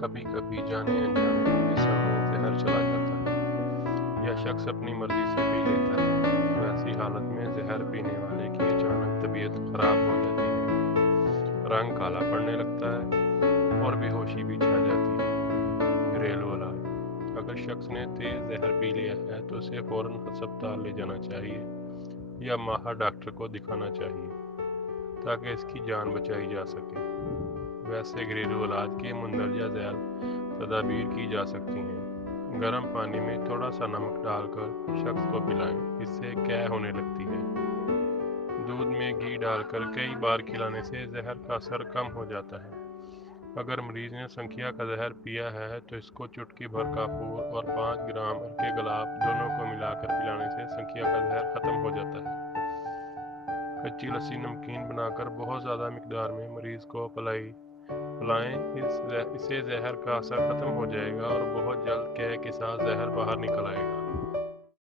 کبھی کبھی جانے انجانے جسم میں زہر چلا جاتا ہے یا شخص اپنی مرضی سے پی لیتا ہے۔ ویسی حالت میں زہر پینے والے کی اچانک طبیعت خراب ہو جاتی ہے، رنگ کالا پڑنے لگتا ہے اور بے ہوشی بھی چھا جاتی ہے۔ گھریلو علاج: اگر شخص نے تیز زہر پی لیا ہے تو اسے فوراً ہسپتال لے جانا چاہیے یا ماہر ڈاکٹر کو دکھانا چاہیے تاکہ اس کی جان بچائی جا سکے۔ ویسے گھریلو علاج کے مندرجہ ذیل تدابیر کی جا سکتی ہیں۔ گرم پانی میں تھوڑا سا نمک ڈال کر شخص کو پلائیں، اس سے قے ہونے لگتی ہے۔ دودھ میں گھی ڈال کر کئی بار کھلانے سے زہر کا اثر کم ہو جاتا ہے۔ اگر مریض نے سنکھیا کا زہر پیا ہے تو اس کو چٹکی بھر کافور اور 5 گرام ارکے گلاب دونوں کو ملا کر پلانے سے سنکھیا کا زہر ختم ہو جاتا ہے۔ کچی لسی نمکین بنا کر بہت زیادہ مقدار میں مریض کو پلائیں، اس سے زہر کا اثر ختم ہو جائے گا اور بہت جلد قے کے ساتھ زہر باہر نکل آئے گا۔